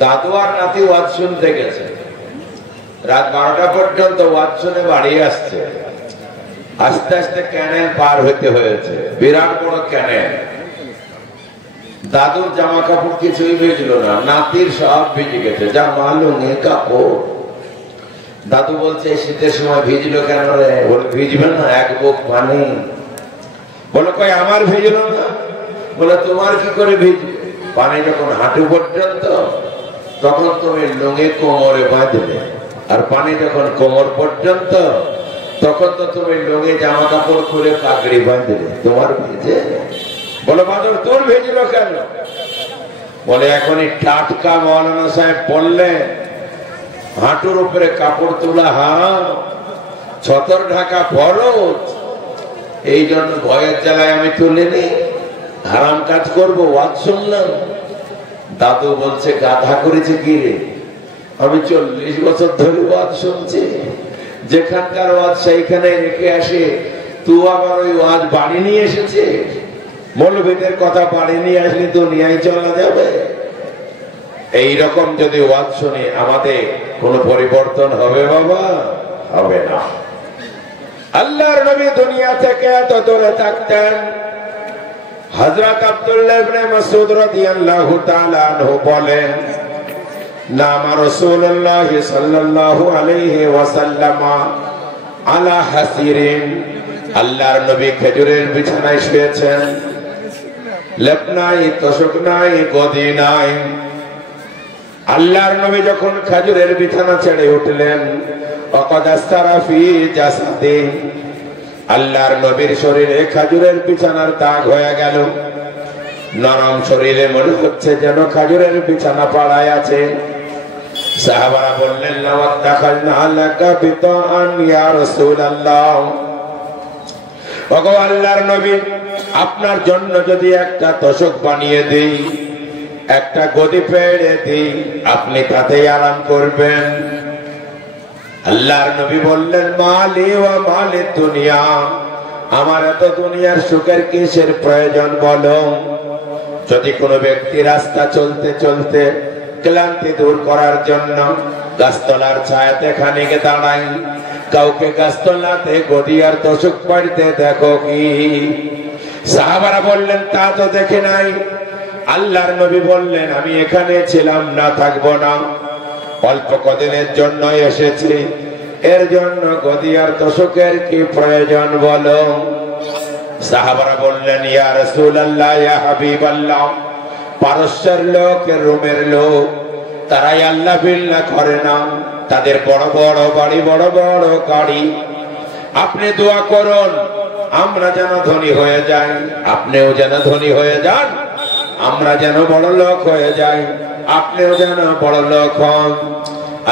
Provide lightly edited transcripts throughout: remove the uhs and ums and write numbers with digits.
দাদু আর নাতি ওয়াজ শুনতে গেছে, রাত 12টা পর্যন্ত ওয়াজ শুনে বাড়ি আসছে। আস্তে আস্তে ক্যানেল পার হইতে হয়েছে, বিরাট বড় ক্যানেল। দাদুর জামা কাপড় কিছুই ভিজলো না, নাতির সব ভিজে গেছে, জামা লুঙ্গি কাপড়। দাদু বলছে শীতের সময় ভিজলো কেন রে? বলে ভিজবে না, এক বুক পানি। বলে কই আমার ভিজলো না? বলে তোমার কি করে ভিজবে? পানি যখন হাঁটু পর্যন্ত তখন তুমি লুঙ্গি কোমরে বাঁধলে, আর পানি যখন কোমর পর্যন্ত তখন তো তুমি লুঙ্গি জামা কাপড় খুলে পাগড়ি বাঁধলে, তোমার ভিজে? বলে বাদর তোর ভিজলো কেন? বলে এখনই টাটকা মৌলানা সাহেব বললেন হাঁটুর উপরে কাপড় তোলা হারাম, ছতর ঢাকা ফরজ, এই জন্য ভয়ের জ্বালায় আমি তুলিনি, হারাম কাজ করবো, ওয়াজ শুনলাম। দাদু বলছে গাধা করেছে কি রে? আমি 40 বছর ধরে ওয়াজ শুনছি, যেখানকার ওয়াজ সেইখানে রেখে আসে, তুই আবার ওই ওয়াজ বাড়ি নিয়ে এসেছে। মৌলবীদের কথা বাড়ি নিয়ে আসলে দুনিয়ায় চলা যাবে? এইরকম যদি ওয়াজ শুনি আমাদের কোন পরিবর্তন হবে বাবা? হবে না। আল্লাহর নবী দুনিয়া থেকে এত দূরে থাকতেন। হযরত আব্দুল্লাহ ইবনে মাসউদ রাদিয়াল্লাহু তাআলা আনহু বলেন, নামা রাসূলুল্লাহ সাল্লাল্লাহু আলাইহি ওয়াসাল্লাম আলা হাসিরিন, আল্লাহর নবী খেজুরের বিছানায় শুয়েছেন, লেপ নাই, তোশক নাই, গদি নাই। আল্লাহর নবী যখন খেজুরের বিছানা ছেড়ে উঠলেন, আল্লাহর নবীর শরীরে খেজুরের বিছানার দাগ হয়ে গেল। নরম শরীরে মনে হচ্ছে যেন খেজুরের বিছানা পাড়ায় আছে। সাহাবারা বললেন, আল্লাহর নবী, আপনার জন্য যদি একটা তোশক বানিয়ে দিই, একটা গদি পেড়ে দিই, আপনি তাতেই আরাম করবেন। আল্লাহর নবী বললেন, মালি ওয়া মালি দুনিয়া, আমার এত দুনিয়ার সুখের কিসের প্রয়োজন বলো? যদি কোনো ব্যক্তি রাস্তা চলতে চলতে ক্লান্তি দূর করার জন্য গাছতলার ছায়াতে খানিক দাঁড়াই, কাউকে গাছতলাতে গদি আর তোশক পাড়তে দেখো কি? সাহাবারা বললেন, তা তো দেখে নাই। আল্লাহর নবী বললেন, আমি এখানে ছিলাম না, থাকবো না, অল্প কদিনের জন্য এসেছি, এর জন্য গদি আর তোশকের কি প্রয়োজন বলো? সাহাবারা বললেন, ইয়া রাসূলুল্লাহ, ইয়া হাবিবাল্লাহ, পারস্যের লোক, রোমের লোক, তারাই আল্লাহ বিল্লাহ করে না, তাদের বড় বড় বাড়ি, বড় বড় গাড়ি। আপনি দোয়া করুন আমরা যেন ধনী হয়ে যাই, আপনিও যেন ধনী হয়ে যান, আমরা যেন বড় লোক হয়ে যাই, আপনিও যেন বড় লোক হন।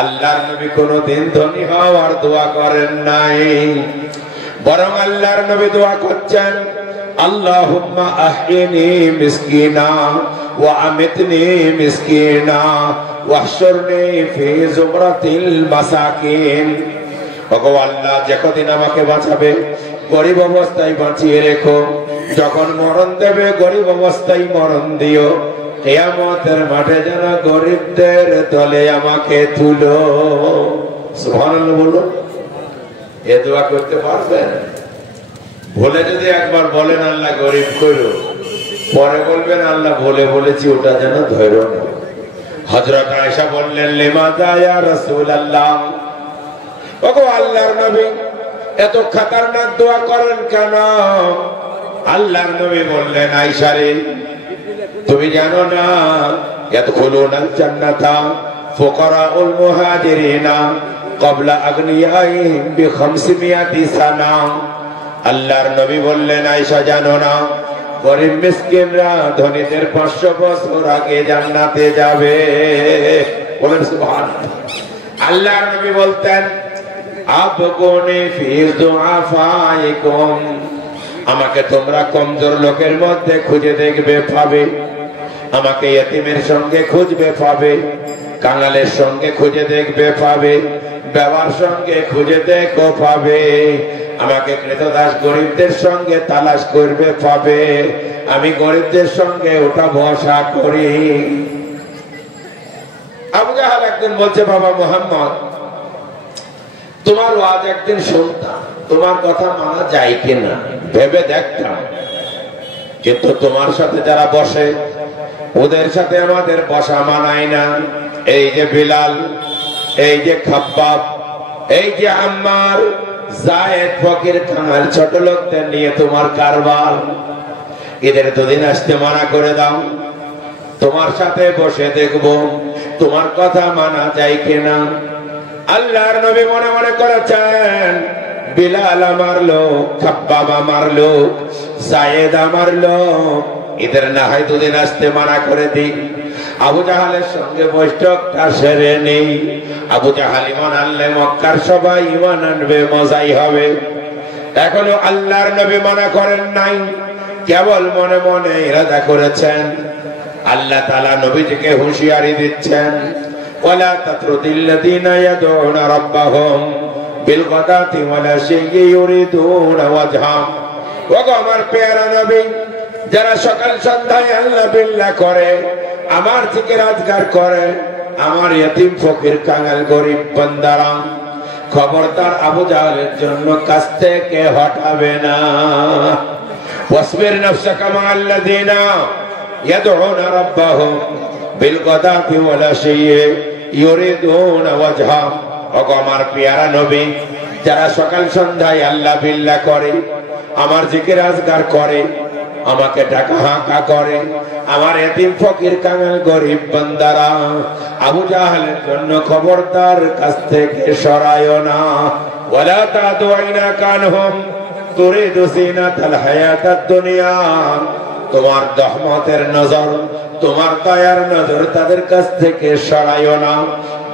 আল্লাহর নবী কোনদিন ধনী হওয়ার দোয়া করেন নাই, বরং আল্লাহর নবী দোয়া করছেন, আল্লাহুম্মা আহইনি মিসকিনা ওয়া আমিতনি মিসকিনা ওয়াহশুরনি ফি যুমরাতিল মাসাকিন। ওগো আল্লাহ, যে কদিন আমাকে বাঁচাবে গরিব অবস্থায় বাঁচিয়ে রেখো, যখন মরণ দেবে গরিব অবস্থায় মরণ দিও, কিয়ামতের মাঠে যেন গরিবদের দলে আমাকে তুলো। সুবহানাল্লাহ বলো। এ দোয়া করতে পারবেন? ভুলে যদি একবার বলেন আল্লাহ গরিব করো, পরে বলবেন আল্লাহ বলে বলেছি ওটা যেন ধৈর্য না। হযরত আয়েশা বললেন, লিমাযা ইয়া রাসূলুল্লাহ, ওগো আল্লাহর নবী, এত খতরনাক দোয়া করেন কেন? আল্লাহর নবী বললেন, আয়েশা রে, তুমি জানো না, ইয়াদখুলুনাল জান্নাতা ফুকারাউল মুহাজিরিনা ক্বাবলা আগনিয়াইহিম বি500 সানা। আল্লাহর নবী বললেন, আয়েশা জানো না, গরিব মিসকিনরা ধনীদের 500 বছর আগে জান্নাতে যাবে। বলেন সুবহানাল্লাহ। আল্লাহর নবী বলতেন, আবগুনি ফি দুআফাইকুম, আমাকে তোমরা কমজোর লোকের মধ্যে খুঁজে দেখবে, পাবে। আমাকে ইতিমের সঙ্গে খুঁজবে, পাবে। কাঙালের সঙ্গে খুঁজে দেখবে, পাবে। বেওয়ার সঙ্গে খুঁজে দেখো, পাবে। আমাকে ক্রেতদাস গরিবদের সঙ্গে তালাশ করবে, পাবে। আমি গরিবদের সঙ্গে ওঠা বসা করি। আবু জাহাল একদিন বলছে, বাবা মুহাম্মদ, তোমার ওয়াজ একদিন শুনতাম, তোমার কথা মানা যায় কিনা ভেবে দেখতাম, কিন্তু তোমার সাথে যারা বসে ওদের সাথে আমাদের বসা মানায় না। এই যে বিলাল, এই যে খাব্বাব, এই যে আম্মার, যায়েদ, ফকির, কামাল, ছোট লোকদের নিয়ে তোমার কারবার, এদের দুদিন আসতে মানা করে দাও, তোমার সাথে বসে দেখবো তোমার কথা মানা যায় কিনা। আল্লাহর নবী মনে মনে করেছেন, বিলাল আমার লোক, খাব্বাব আমার লোক, যায়েদ আমার লোক, এদের না হয় দুদিন আসতে মানা করে দিই। আবু জাহালের সঙ্গে বৈঠকটা সেরে নেই। আবু জাহাল ইমান আনলে মক্কার সবাই ইমান আনবে, মজাই হবে। এখনো আল্লাহর নবী মানা করেন নাই, কেবল মনে মনে ইরাদা করেছেন। আল্লাহ তাআলা নবীজিকে হুঁশিয়ারি দিচ্ছেন, ওয়ালা তাতরুদিল্লাযীনা ইয়াদউনা রাব্বাহুম বিল গাদাতি ওয়াল আশিয়্যি ইউরিদুনা ওয়াজহা। ওগো আমার পেয়ারা নবী, যারা সকাল সন্ধ্যায় আল্লাহ বিল্লাহ করে, আমার জিকির আজকার করে, আমার ইয়তীম ফকির কাঙাল গরিব বান্দারা, খবরদার আবু জাহলের জন্য কাছ থেকে হটাবে না। ওয়াসবির নাফসাকা মা'আল্লাযীনা ইয়াদউনা রাব্বাহুম বিল গাদাতি ওয়াল আশিয়্যি ইউরিদুনা ওয়াজহা। ওগো আমার পেয়ারা নবী, যারা সকাল সন্ধ্যায় আল্লাহ বিল্লাহ করে, আমার জিকির আজকার করে, আমাকে ডাকা হাঁকা করে, আমার এতিম ফকির কাঙাল গরিব বান্দারা, আবু জাহলের জন্য খবরদার কাছ থেকে সরায় না। ওয়ালা তাদউনা কানহুম তুরিদু জিনাতাল হায়াতাদ দুনিয়া। তোমার রহমতের নজর, তোমার দয়ার নজর তাদের কাছ থেকে সরায় না,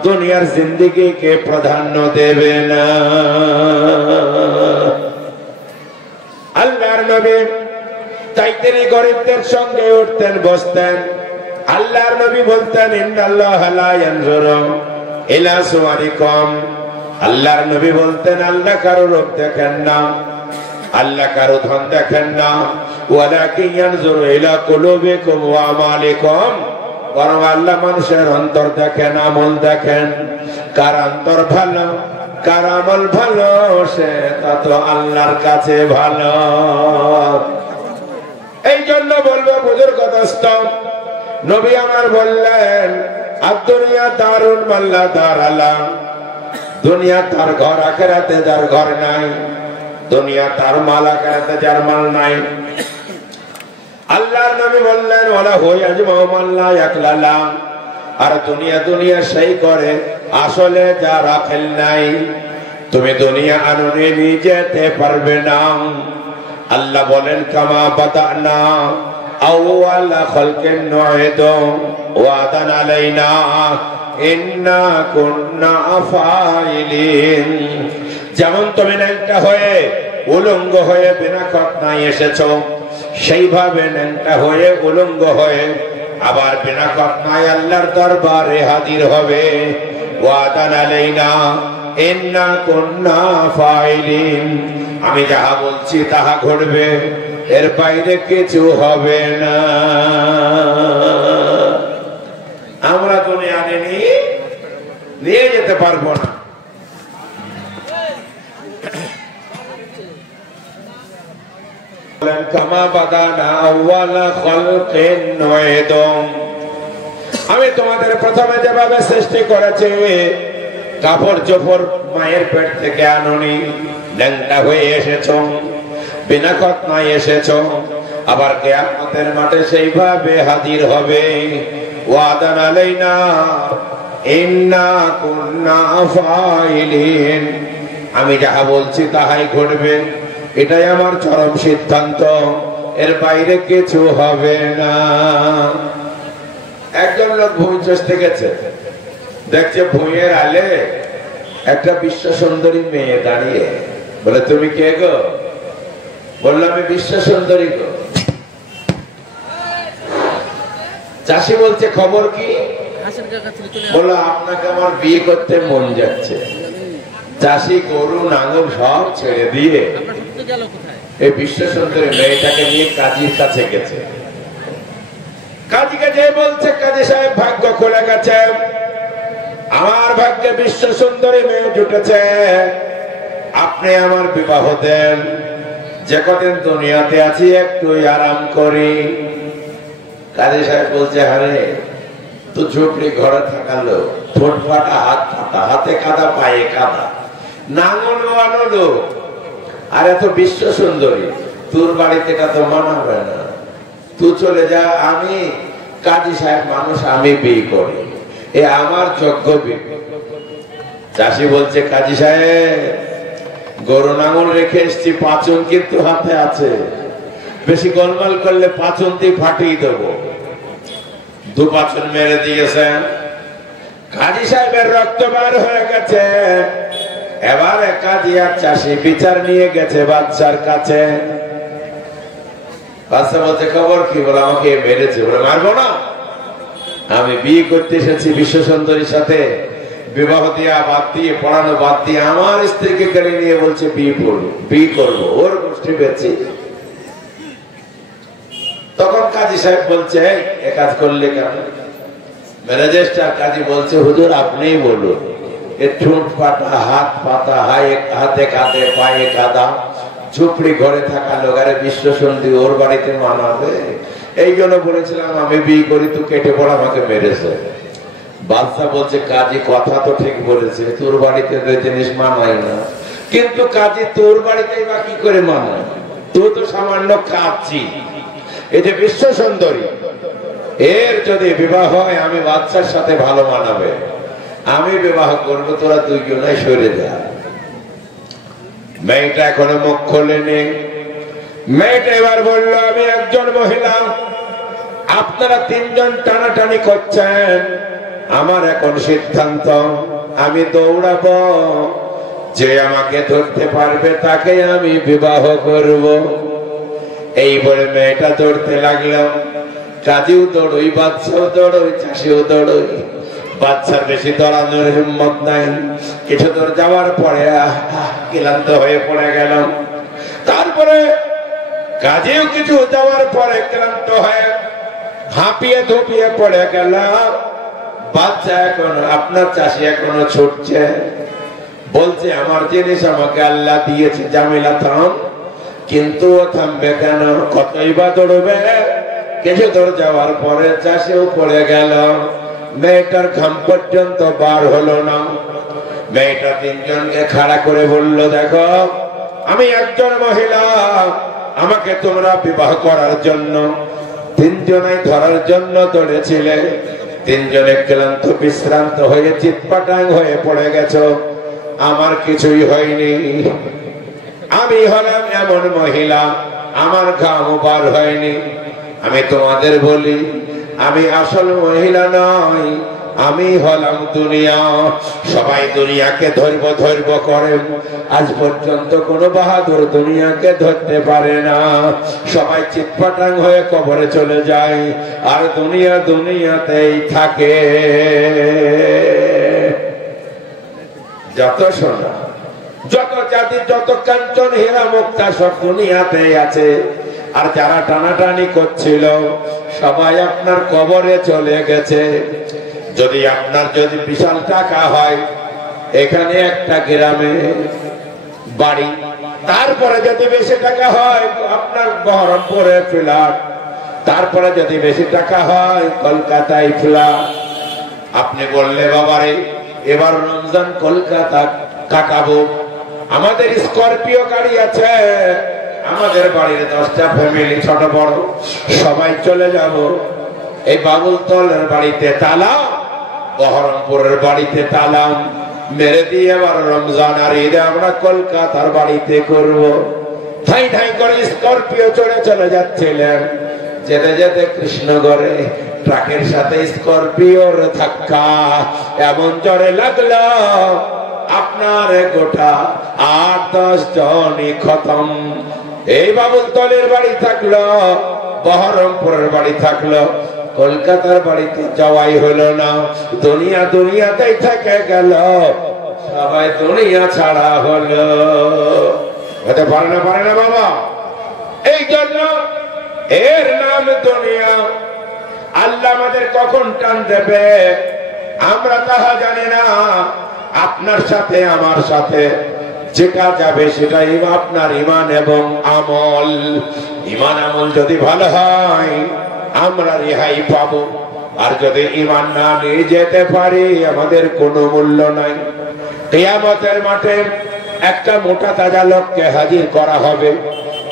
দুনিয়ার জিন্দেগিকে প্রাধান্য দেবে না। আল্লাহর নবী তাই তিনি গরিবদের সঙ্গে উঠতেন, বসতেন। আল্লাহর নবী বলতেন, ইন্নাল্লাহা লা ইয়ানজুরু ইলা সুওয়ারিকুম। আল্লাহর নবী বলতেন, আল্লাহ কারো রূপ দেখেন না, আল্লাহ কারো ধন দেখেন না, ওয়ালাকিন ইয়ানজুরু ইলা কুলুবিকুম ওয়া আমালিকুম। বরং আল্লাহ মানুষের অন্তর দেখেন, আমল দেখেন। কার অন্তর ভালো, কার আমল ভালো, সে তত আল্লাহর কাছে ভালো। এই জন্য বলবো বুজুর্গদস্ত নবী আমার বললেন, আদ-দুনিয়া দারুন মাল্লা দারালা। দুনিয়া তার ঘর, আখিরাতে যার ঘর নাই। দুনিয়া তার মাল, আখিরাতে যার মাল নাই। আল্লাহর নবী বললেন, ওয়ালা হুয়াজমাউ মাল্লা ইয়াকলালা। আর দুনিয়া দুনিয়া সেই করে আসলে যার আখিল নাই। তুমি দুনিয়া আনুনি নিয়ে যেতে পারবে না। আল্লাহ বলেন, কামা বাদানা আউওয়ালা খালকিন নুঈদু ওয়াদান আলাইনা ইন্না কুন্না ফাইলিন। যেমন তুমি ন্যাংটা হয়ে, উলঙ্গ হয়ে, বিনা খতনায় এসেছো, সেইভাবে ন্যাংটা হয়ে, উলঙ্গ হয়ে, আবার বিনা খতনায় আল্লাহর দরবারে হাজির হবে। ওয়াদান আলাইনা ইন্না কুন্না ফাইলিন। আমি যাহা বলছি তাহা ঘটবে, এর বাইরে কিছু হবে না। আমরা দুনিয়া নিয়ে যেতে পারবো না। আমি তোমাদের প্রথমে যেভাবে সৃষ্টি করেছি, কাপড় চোপড় মায়ের পেট থেকে আনুনি, ন্যাংটা হয়ে এসেছো, বিনা খতনায় এসেছো, আবার কিয়ামতের মাঠে সেইভাবে হাজির হবে। ওয়াদান আলাইনা ইন্না কুন্না ফাইলিন। আমি যাহা বলছি তাহাই ঘটবে, এটাই আমার চরম সিদ্ধান্ত, এর বাইরে কিছু হবে না। একজন লোক ভূমি চষতে গেছে, দেখছে ভূঁইয়ের আলে একটা বিশ্ব সুন্দরী মেয়ে দাঁড়িয়ে। বলে, তুমি কে গো? বললো, আমি বিশ্ব সুন্দরী গো। চাষি বলছে, খবর কি? বললো, আপনাকে আমার বিয়ে করতে মন যাচ্ছে। চাষি গরু নাঙল সব ছেড়ে দিয়ে এই বিশ্ব সুন্দরী মেয়েটাকে নিয়ে কাজীর কাছে গেছে। কাজীকে যে বলছে, কাজী সাহেব ভাগ্য খুলে গেছে, আমার ভাগ্যে বিশ্ব সুন্দরী মেয়ে জুটেছে, আপনি আমার বিবাহ দেন, যে কদিন দুনিয়াতে আছি একটু আরাম করি। কাজী সাহেব বলছে, আরে তো ঝুপড়ি ঘরে থাকালো, ঠোঁট ফাটা, হাত ফাটা, হাতে কাদা, পায়ে কাদা, নাঙল আনলো, আর এত বিশ্ব সুন্দরী, তোর বাড়িতে এটা তো মানাবে না, তুই চলে যা, আমি কাজী সাহেব মানুষ, আমি বিয়ে করি, এ আমার যোগ্য বিয়ে। চাষি বলছে, কাজী সাহেব গরু নাঙল রেখে এসছি, পাচন কিন্তু হাতে আছে, বেশি গোলমাল করলে পাচনটি ফাটিয়ে দেবো। দু পাচন মেরে দিয়েছেন, কাজী সাহেবের রক্ত বার হয়ে গেছে। এবারে কাজী আর চাষি বিচার নিয়ে গেছে বাদশার কাছে। বাদশা বলছে, খবর কি? বলে, আমাকে মেরেছে। বলে, মারবো না, আমি বিয়ে করতে এসেছি বিশ্ব সুন্দরীর সাথে, বিবাহ দিয়া বাদ দিয়ে, পড়ানো বাদ দিয়ে আমার স্ত্রীকে কেড়ে নিয়ে বলছে বিয়ে করবো, বিয়ে করবো, ওর গোষ্ঠী বেঁচে। তখন কাজী সাহেব বলছে, এ কাজ করলে কেন? ম্যানেজার কাজী বলছে, হুজুর আপনিই বলুন, এ ঠোঁট পাটা, হাত পাতা, হাতে কাঁদে, পায়ে কাদা, ঝুপড়ি ঘরে থাকা লোক, আরে বিশ্ব সুন্দরী ওর বাড়িতে মানাবে? এই জন্য বলেছিলাম আমি বিয়ে করি, তো কেটে পড়া আমাকে মেরেছে। বাদশা বলছে, কাজী কথা তো ঠিক বলেছে, তোর বাড়িতে জিনিস মানাই না, কিন্তু কাজী তোর বাড়িতেই বা কি করে মানায়? তুই তো সামান্য কাঁদছি, এই যে বিশ্ব সুন্দরী, এর যদি বিবাহ হয় আমি বাদশার সাথে ভালো মানাবে, আমি বিবাহ করবো, তোরা দুইজনাই সরে যা। মেয়েটা এখনো মুখ খোলেনি। মেয়েটা এবার বললো, আমি একজন মহিলা, আপনারা তিনজন টানাটানি করছেন, আমার এখন সিদ্ধান্ত, আমি দৌড়াবো, যে আমাকে ধরতে পারবে তাকে আমি বিবাহ করব। এই বলে মেয়েটা দৌড়তে লাগলো। কাজীও দৌড়ই, বাদশাও দৌড়ই, চাষিও দৌড়ই। বাদশার বেশি দৌড়ানোর হিম্মত নাই। কিছু দূর যাওয়ার পরে ক্লান্ত হয়ে পড়ে গেল। তারপরে কাজীও কিছু যাওয়ার পরে ক্লান্ত হয়ে হাঁপিয়ে ধুপিয়ে পড়ে গেল। বাচ্চা এখন, আপনার চাষি এখনো ছুটছে, বলছে আমার জিনিস আমাকে আল্লাহ দিয়েছে, জামিলা থাম। কিন্তু ও থামবে কেন? কতই বা দৌড়বে। কিছু দূর যাওয়ার পরে চাষিও পড়ে গেল। মেয়েটার ঘাম পর্যন্ত বার হলো না। মেয়েটা তিনজনকে খাড়া করে বলল, দেখো আমি একজন মহিলা, আমাকে তোমরা বিবাহ করার জন্য তিনজনাই ধরার জন্য দৌড়েছিলে, তিনজনে ক্লান্ত বিশ্রান্ত হয়ে চিৎপাটাং হয়ে পড়ে গেছ, আমার কিছুই হয়নি। আমি হলাম এমন মহিলা, আমার ঘাম বার হয়নি। আমি তোমাদের বলি, আমি আসল মহিলা নয়, আমি হলাম দুনিয়া। সবাই দুনিয়াকে ধরব ধরব করে, আজ পর্যন্ত কোনো বাহাদুর দুনিয়াকে ধরতে পারে না। সবাই চিৎপাটাং হয়ে কবরে চলে যায়, আর দুনিয়া দুনিয়াতেই থাকে। যত সোনা, যত জাতি, যত কাঞ্চন, হীরা, মুক্তা সব দুনিয়াতেই আছে। আর যারা টানাটানি করছিল সবাই আপনার কবরে চলে গেছে। যদি আপনার যদি বিশাল টাকা হয়, এখানে একটা গ্রামে বাড়ি, তারপরে যদি বেশি টাকা হয় আপনার বহরমপুরে ফ্ল্যাট, তারপরে যদি বেশি টাকা হয় কলকাতায় ফ্ল্যাট। আপনি বললে, বাবারে এবার রমজান কলকাতা কাটাবো, আমাদের স্করপিও গাড়ি আছে, আমাদের বাড়ির 10টা ফ্যামিলি, ছোট বড় সবাই চলে যাব। এই বাবুলতলের বাড়িতে তালা, বহরমপুরের বাড়িতে তালা মেরে দিয়ে এবার রমজান আর ঈদে আমরা কলকাতার বাড়িতে করব। ঠাই ঠাই করে স্করপিও চড়ে চলে যাচ্ছিলেন। যেতে যেতে কৃষ্ণগড়ে ট্রাকের সাথে স্করপিওর ধাক্কা এমন জোরে লাগলো, আপনার গোটা 8-10 জনই খতম। এই বাবুলতলের বাড়ি থাকলো, বহরমপুরের বাড়ি থাকলো, কলকাতার বাড়িতে যাওয়াই হলো না। দুনিয়া দুনিয়াতেই থেকে গেল, সবাই দুনিয়া ছাড়া হলো। হতে পারে না, পারে না বাবা। এই জন্য এর নাম দুনিয়া। আল্লাহ আমাদের কখন টান দেবে আমরা তাহা জানি না। আপনার সাথে আমার সাথে যেটা যাবে সেটাই আপনার ঈমান এবং আমল। ঈমান আমল যদি ভালো হয় আমরা রেহাই পাবো, আর যদি ঈমান না নিয়ে যেতে পারি আমাদের কোনো মূল্য নাই। কিয়ামতের মাঠে একটা মোটা তাজা লোককে হাজির করা হবে,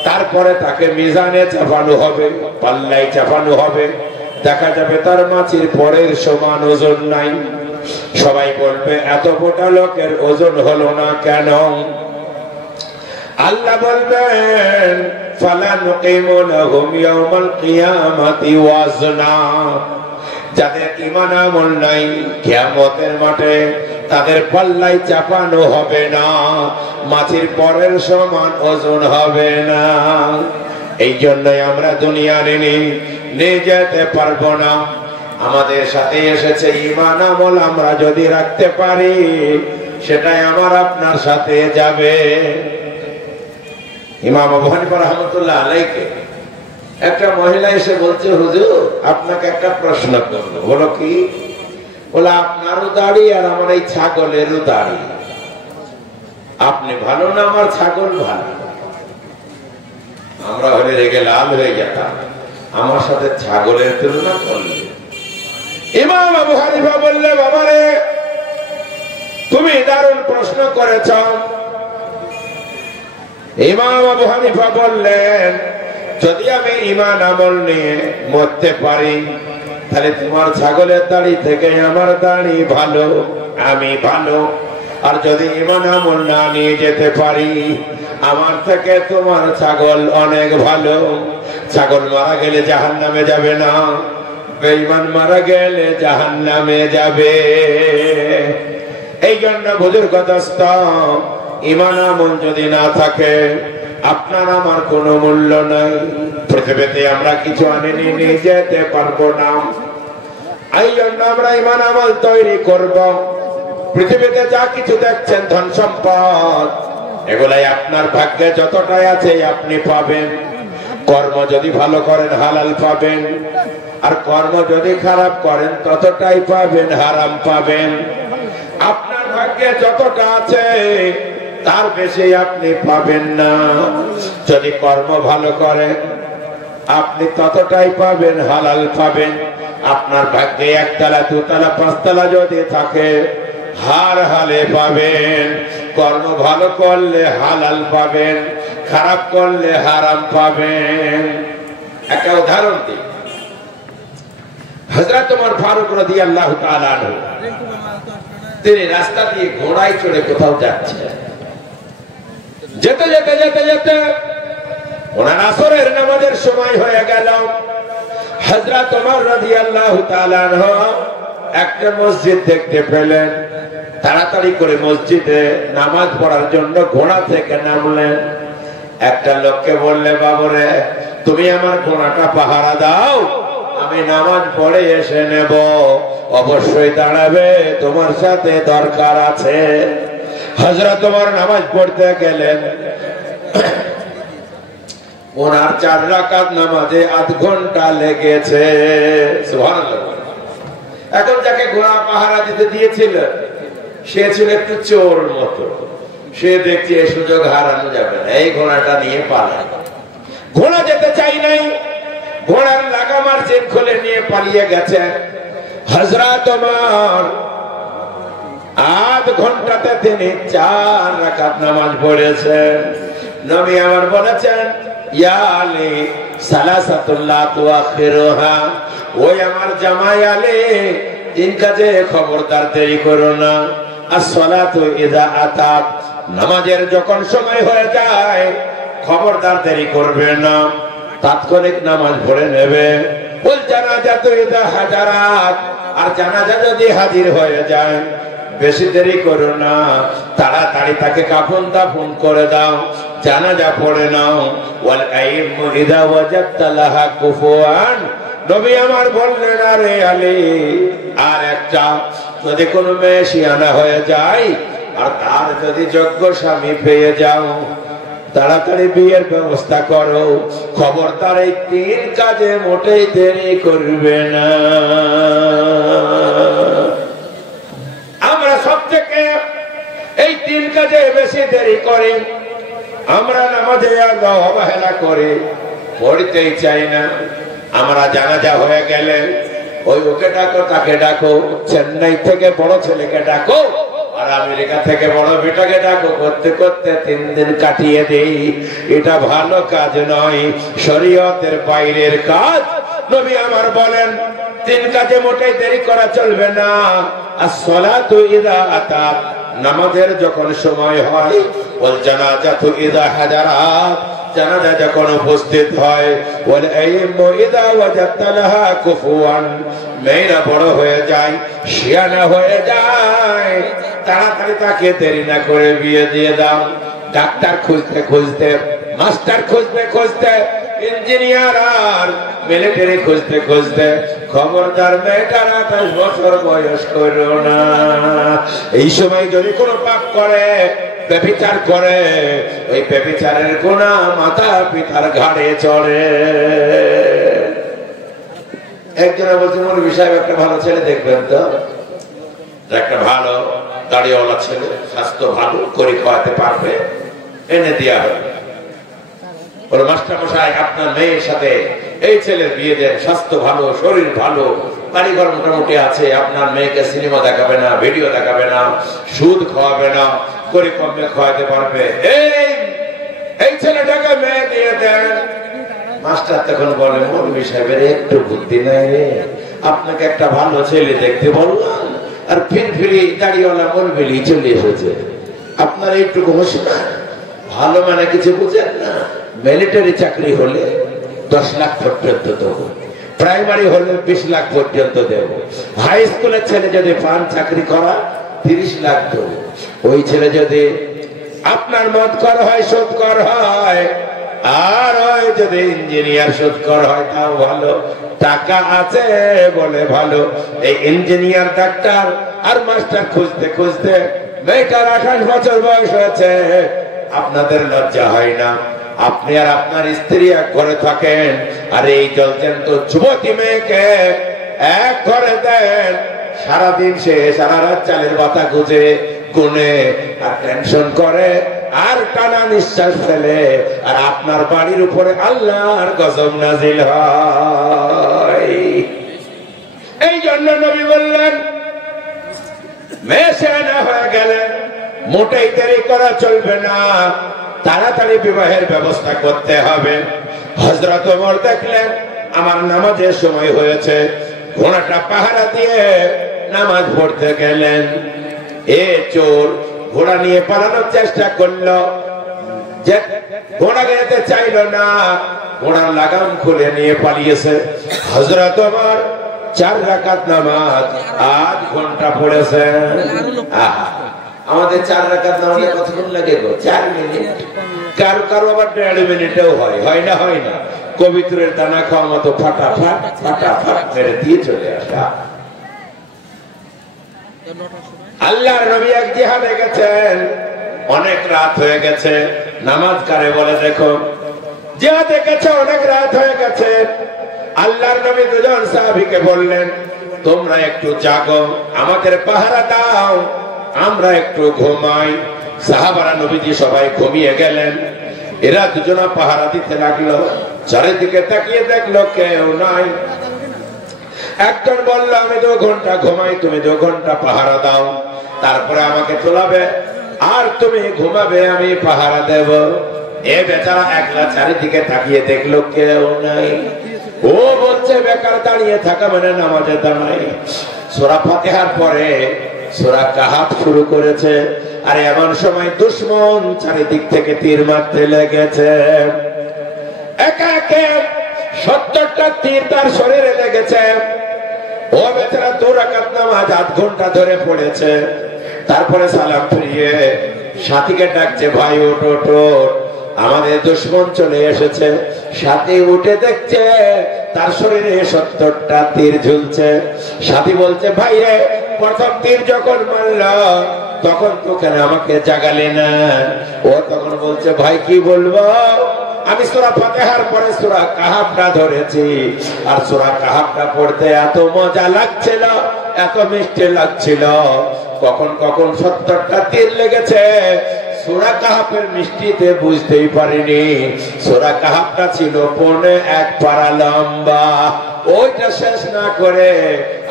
তারপরে তাকে মিজানে চাপানো হবে, পাল্লায় চাপানো হবে। দেখা যাবে তার মাছির পরের সমান ওজন নাই। সবাই বলবে এত মোটা লোকের ওজন হলো না কেন? আল্লাহ বলবেন ফালা নুকিমু লাহুম ইয়াওমাল কিয়ামাতি ওয়াজনা। যাদের ঈমান আমল নাই কিয়ামতের মাঠে তাদের পাল্লায় চাপানো হবে না, মাছির পরের সমান ওজন হবে না। এই জন্যই আমরা দুনিয়ার নিয়ে যেতে পারবো না। আমাদের সাথে এসেছে ঈমান আমল, আমরা যদি রাখতে পারি সেটাই আমার আপনার সাথে যাবে। ইমাম আবু হানিফা রাহমাতুল্লাহ আলাইহি একটা মহিলা এসে বলছে, হুজুর আপনাকে একটা প্রশ্ন করবো। বলো কি? বলে আপনারও দাড়ি আর আমার এই ছাগলেরও দাড়ি, আপনি ভালো না আমার ছাগল ভালো? আমরা হলে রেগে লাল হয়ে যেতাম, আমার সাথে ছাগলের তুলনা করলে। ইমাম আবু হানিফা বললে, বাবারে তুমি দারুণ প্রশ্ন করেছ। ইমাম আবু হানিফা বললেন, যদি আমি ঈমান আমল নিয়ে মরতে পারি তাহলে তোমার ছাগলের দাড়ি থেকে আমার দাড়ি ভালো, আমি ভালো। আর যদি ঈমান আমল না নিয়ে যেতে পারি আমার থেকে তোমার ছাগল অনেক ভালো। ছাগল মারা গেলে জাহান্নামে যাবে না, বেঈমান মারা গেলে জাহান্নামে যাবে। এই জন্য বুজুর্গ দোস্ত, ঈমান আমল যদি না থাকে আপনার আমার কোনো মূল্য নাই। পৃথিবীতে আমরা কিছু আনিনি, নিয়ে যেতে পারবো না। এই জন্য আমরা ঈমান আমল তৈরি করব। পৃথিবীতে যা কিছু দেখছেন ধন সম্পদ, এগুলাই আপনার ভাগ্যে যতটাই আছে আপনি পাবেন। কর্ম যদি ভালো করেন হালাল পাবেন, আর কর্ম যদি খারাপ করেন ততটাই পাবেন, হারাম পাবেন। আপনার ভাগ্যে যতটা আছে তার বেশি আপনি পাবেন না। যদি কর্ম ভালো করেন আপনি ততটাই পাবেন, হালাল পাবেন। আপনার ভাগ্যে একতলা দুতলা পাঁচতলা যদি থাকে হার হালে পাবেন। কর্ম ভালো করলে হালাল পাবেন, খারাপ করলে হারাম পাবেন। একটা উদাহরণ দিই, হযরত ওমর ফারুক রাদিয়াল্লাহু তাআলা আনহু তিনি রাস্তা দিয়ে ঘোড়ায় চড়ে কোথাও যাচ্ছেন। যেতে যেতে যেতে যেতে ওনার আসরের নামাজের সময় হয়ে গেল। হযরত ওমর রাদিয়াল্লাহু তাআলা আনহু একটা মসজিদ দেখতে পেলেন। তাড়াতাড়ি করে মসজিদে নামাজ পড়ার জন্য ঘোড়া থেকে নামলেন। একটা লোককে বললে, বাবুরে তুমি আমার ঘোড়াটা পাহারা দাও, আমি নামাজ পড়ে এসে নেব। অবশ্যই দাঁড়াবে, তোমার সাথে দরকার আছে। হযরত ওমর নামাজ পড়তে গেলেন। ওনার 4 রাকাত নামাজে আধ ঘন্টা লেগেছে। সুবহানাল্লাহ। এখন যাকে ঘোড়া পাহারা দিতে দিয়েছিল সে ছিল একটু চোর মতো। সে দেখছে এই সুযোগ হারানো যাবে না, এই ঘোড়াটা নিয়ে পালায়। ঘোড়া যেতে চাই নাই, ঘোড়ার লাগামার চেন খুলে নিয়ে পালিয়ে গেছে। হযরত ওমর আধ ঘন্টাতে তিনি 4 রাকাত নামাজ পড়েছেন। নবী আমার বলেছেন, ইয়া আলী সালাসাতুল লা তুআখিরুহা, ওই আমার জামাই আলী 3 কাজে খবরদার দেরি করো না। as-salatu ইযা আতাত, নামাজের যখন সময় হয়ে যায় খবরদার দেরি করবে না, তাৎক্ষণিক নামাজ পড়ে নেবে। ওয়াল জানাজাতু ইযা হাজারাত, আর জানাজা যদি হাজির হয়ে যায় বেশি দেরি করো না, তাড়াতাড়ি তাকে কাফন দাফন করে দাও, জানাজা পড়ে নাও। ওয়াল আইমু ইযা ওয়াজাদতা লাহা কুফুয়ান, নবী আমার বললেন, আরে আলী আর একটা যদি কোনো মেয়ে শিয়ানা হয়ে যায় আর তার যদি যোগ্য স্বামী পেয়ে যাও তাড়াতাড়ি বিয়ের ব্যবস্থা করো। খবরদার এই 3 কাজে মোটেই দেরি করবে না। কাজে বেশি দেরি করে, আমরা নামাজে অবহেলা করি, পড়তেই চাই না। আমরা জানাজা হয়ে গেলে ওই ওকে ডাকো তাকে ডাকো, চেন্নাই থেকে বড় ছেলেকে ডাকো আর আমেরিকা থেকে বড় বেটাকে ডাকো, করতে করতে 3 দিন কাটিয়ে দেই। এটা ভালো কাজ নয়, শরীয়তের বাইরের কাজ। নবী আমার বলেন 3 কাজে মোটেই দেরি করা চলবে না। as-salatu idha atat, নামাজের যখন সময় হয়, ওয়াল জানাজাতু ইযা হাদারাত, জানাজা যখন উপস্থিত হয়, ওয়াল আইমু ইযা ওয়াজাদতা লাহা কুফুয়ান, মেয়েরা বড় হয়ে যায়, শিয়ানা হয়ে যায়, তাড়াতাড়ি তাকে দেরি না করে বিয়ে দিয়ে দাও। ডাক্তার খুঁজতে খুঁজতে, মাস্টার খুঁজতে খুঁজতে, ইঞ্জিনিয়ার আর মিলিটারি খুঁজতে খুঁজতে, খবরদার মেয়েটার 28 বছর বয়স করো না। এই সময় যদি কোনো পাপ করে, ব্যভিচার করে, ওই ব্যভিচারের গুনাহ মাতা পিতার ঘাড়ে চড়ে। একজনের বলছে মৌলভী সাহেব একটা ভালো ছেলে দেখবেন তো, একটা ভালো দাড়িওয়ালা ছেলে, স্বাস্থ্য ভালো, করে খাওয়াতে পারবে, এনে দেওয়া হবে। বলে মাস্টার মশাই আপনার মেয়ের সাথে এই ছেলের বিয়ে দেন, স্বাস্থ্য ভালো, শরীর ভালো, কারিগর মোটামুটি আছে, আপনার মেয়েকে সিনেমা দেখাবে না, ভিডিও দেখাবে না, সুদ খাওয়াবে না, করে কমে খাওয়াতে পারবে, এই ছেলেটাকে মেয়ে দিয়ে দেন। মাস্টার তখন বলে মৌলভী সাহেবের একটু বুদ্ধি নাই রে, আপনাকে একটা ভালো ছেলে দেখতে বললাম আর ফিরি দাড়িওয়ালা মৌলভী চলে এসেছে, আপনার এইটুকু হোশ না, ভালো মানে কিছু বুঝেন না। মিলিটারি চাকরি হলে 10 লাখ পর্যন্ত দেবো, প্রাইমারি হলে 20 লাখ পর্যন্ত দেব, হাই স্কুলের ছেলে যদি পান চাকরি করা 30 লাখ দেবো। ওই ছেলে যদি আপনার মত কর হয়, সুদ কর হয়, আর ওই যদি ইঞ্জিনিয়ার সুদ কর হয় তাও ভালো, টাকা আছে বলে ভালো। এই ইঞ্জিনিয়ার, ডাক্তার আর মাস্টার খুঁজতে খুঁজতে মেয়েটার 28 বছর বয়স হয়েছে। আপনাদের লজ্জা হয় না? আপনি আর আপনার স্ত্রী এক ঘরে থাকেন, আর এই জলজন্ত যুবতী মেয়েকে এক ঘরে দেন, সারাদিন সে সারা রাত চালের বাতা গুজে গুনে আর টেনশন করে আর টানা নিঃশ্বাস ফেলে, আর আপনার বাড়ির উপরে আল্লাহর গজব নাজিল হয়। এই জন্য নবী বললেন মেয়ে সেনা হয়ে গেলে মোটেই দেরি করা চলবে না, তাড়াতাড়ি বিবাহের ব্যবস্থা করতে হবে। হযরত ওমর দেখলেন আমার নামাজের সময় হয়েছে, ঘোড়াটা পাহারা দিয়ে নামাজ পড়তে গেলেন। এ চোর ঘোড়া নিয়ে পালানোর চেষ্টা করলো, যে ঘোড়া যেতে চাইল না, ঘোড়ার লাগাম খুলে নিয়ে পালিয়েছে। হযরত ওমর 4 রাকাত নামাজ 8 ঘন্টা পড়েছেন। আমাদের 4 রাকাত নামাজে কতক্ষণ লাগে গো? 4 মিনিট। কারো কারো আবার 1.5 মিনিটেও হয়, হয় না? হয় না? কবিত্রের দানা খাওয়ার মতো ফাটাফাট ফাটাফাট মেরে দিয়ে চলে আসা। আল্লাহর নবী এক জিহাদে গেছেন, অনেক রাত হয়ে গেছে। নামাজ কারে বলে দেখো? জিহাদে গেছে, অনেক রাত হয়ে গেছে। আল্লাহর নবী 2 জন সাহাবীকে বললেন তোমরা একটু জাগো, আমাদের পাহারা দাও, আমরা একটু ঘুমাই। সাহাবারা নবীজি সবাই ঘুমিয়ে গেলেন। এরা 2 জনা পাহারা দিতে লাগলো। চারিদিকে তাকিয়ে দেখলো কেউ নাই। একজন বলল আমি 2 ঘন্টা ঘুমাই, তুমি 2 ঘন্টা পাহারা দাও, তারপরে আমাকে তোলাবে আর তুমি ঘুমাবে, আমি পাহারা দেব। এ বেচারা একলা চারিদিকে তাকিয়ে দেখলো কেউ নাই। ও বলছে বেকার দাঁড়িয়ে থাকা মানে নামাজে দাঁড়াই। সূরা ফাতিহার পরে সূরা কাহাফ শুরু করেছে, আর এমন সময় দুশমন চারিদিক থেকে তীর মারতে লেগেছে। একা একে 70টা তীর তার শরীরে লেগেছে। ও বেচারা 2 রাকাত নামাজ 8 ঘন্টা ধরে পড়েছে। তারপরে সালাম ফিরিয়ে সাথীকে ডাকছে, ভাই ওঠ ওঠ, আমাদের দুশমন চলে এসেছে। সাথী উঠে দেখছে তার শরীরে 70টা তীর ঝুলছে। সাথী বলছে ভাই রে, প্রথম তীর যখন মারল তখন তো কেন আমাকে জাগালে না? ও তখন বলছে ভাই কি বলবো, আমি সূরা ফাতিহার পরে সূরা কাহাফটা ধরেছি, আর সূরা কাহাফটা পড়তে এত মজা লাগছিল, এত মিষ্টি লাগছিল, কখন কখন 70টা তীর লেগেছে। সূরা কাহাফের মিষ্টিতে বুঝতেই পারিনি সূরা কাহাফটা ছিল 1.25 পারা লম্বা। ওইটা শেষ না করে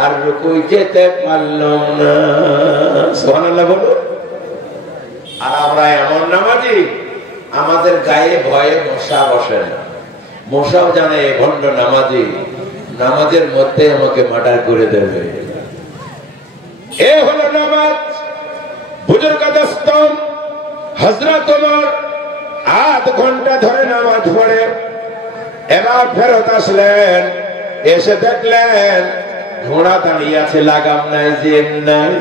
আর রুকুই যেতে পারলাম না। সুবহানাল্লাহ বলো। আর আমরা এমন নামাজি, আমাদের গায়ে ভয়ে মশা বসে না। মশাও জানে এই ভণ্ড নামাজি নামাজের মধ্যে আমাকে মার্ডার করে দেবে। এ হলো নামাজ। বুজুর্গ দোস্তম, হযরত ওমর আধ ঘন্টা ধরে নামাজ পড়ে এবার ফেরত আসলেন। এসে দেখলেন ঘোড়া দাঁড়িয়ে আছে, লাগাম নাই, জেন নাই।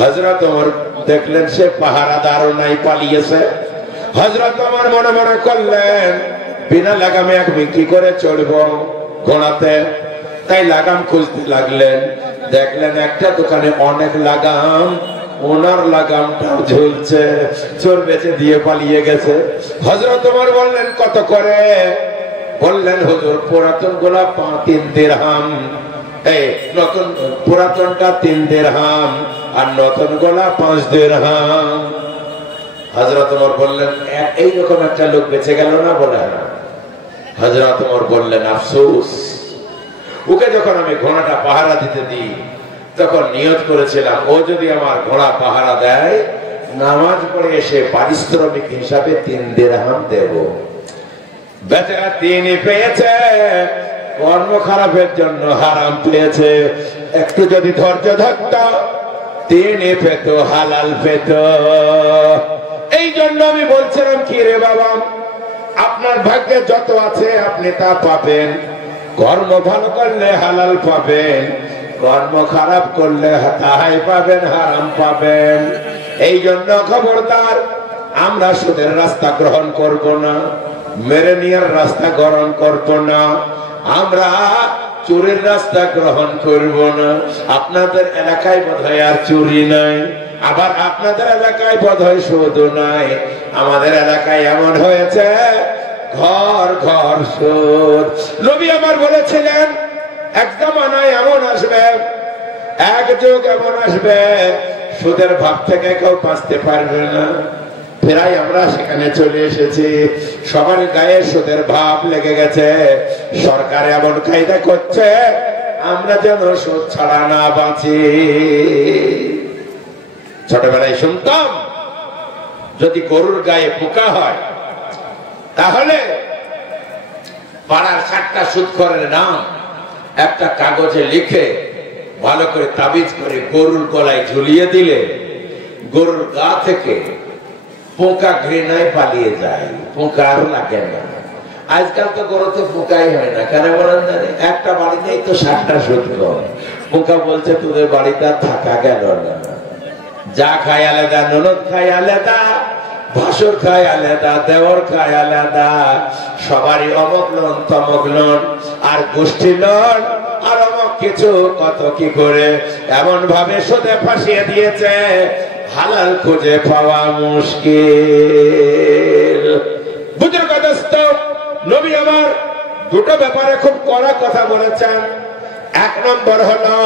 হযরত ওমর দেখলেন সে পাহারাদারও নাই, পালিয়েছে। হযরত ওমর মনে মনে করলেন বিনা লাগামে আমি কি করে চড়বো ঘোড়াতে। তাই লাগাম খুঁজতে লাগলেন। দেখলেন একটা দোকানে অনেক লাগাম, ওনার লাগামটাও ঝুলছে। চোর বেচে দিয়ে পালিয়ে গেছে। হযরত ওমর বললেন কত করে? বললেন হুজুর পুরাতন গোলা 3 দিরহাম। এই নতুন পুরাতনটা 3 দিরহাম আর নতুন গোলা 5 দিরহাম। হযরত ওমর বললেন এইরকম একটা লোক বেঁচে গেল না বলে। হযরত ওমর বললেন আফসোস, ওকে যখন আমি ঘোড়াটা পাহারা দিতে দিই তখন নিয়ত করেছিলাম ও যদি আমার ঘোড়া পাহারা দেয় নামাজ পড়ে এসে পারিশ্রমিক হিসাবে 3 দিরহাম দেব। বেচারা 3ই পেয়েছে, কর্ম খারাপের জন্য হারাম পেয়েছে। একটু যদি ধৈর্য ধরত 3ই পেত, হালাল পেত। এই জন্য আমি বলছিলাম কি রে বাবা, আপনার ভাগ্যে যত আছে আপনি তা পাবেন। কর্ম ভালো করলে হালাল পাবেন, কর্ম খারাপ করলে তাহাই পাবেন, হারাম পাবেন। এই জন্য খবরদার, আমরা সুদের রাস্তা গ্রহণ করব না, মেরে নেওয়ার রাস্তা গ্রহণ করব না, আমরা চুরির রাস্তা গ্রহণ করব না। আপনাদের এলাকায় বোধহয় আর চুরি নাই, আবার আপনাদের এলাকায় বোধহয় সুদও নাই। আমাদের এলাকায় এমন হয়েছে ঘর ঘর সুদ। নবী আমার বলেছিলেন এক জামানায় এমন আসবে, এক যুগ এমন আসবে সুদের ভাব থেকে কেউ বাঁচতে পারবে না। প্রায় আমরা সেখানে চলে এসেছি। সবার গায়ে সুদের ভাব লেগে গেছে। সরকার এমন কায়দা করছে আমরা যেন সুদ ছাড়া না বাঁচি। ছোটবেলায় শুনতাম যদি গরুর গায়ে পোকা হয় তাহলে পাড়ার 7টা সুদখোরের নাম একটা কাগজে লিখে ভালো করে তাবিজ করে গরুর গলায় ঝুলিয়ে দিলে গরুর গা থেকে পোকা ঘৃণায় পালিয়ে যায়, পোকা আর লাগে না। আজকাল তো গরুতে পোকাই হয় না, কেন বলেন জানি? একটা বাড়িতেই তো 7টা সুদখোর। পোকা বলছে তোদের বাড়িতে থাকা গেল না। যা খায় আলাদা, ননদ খায় আলাদা, ভাসুর খায় আলাদা, দেওর খায় আলাদা। সবারই অমক লোন তমক লোন আর গোষ্ঠী লোন আর অমক কিছু কত কি করে এমন ভাবে সুদে ফাঁসিয়ে দিয়েছে হালাল খুঁজে পাওয়া মুশকিল। বুজুর্গ দোস্ত, নবী আমার দুটো ব্যাপারে খুব কড়া কথা বলেছেন। 1 নম্বর হলো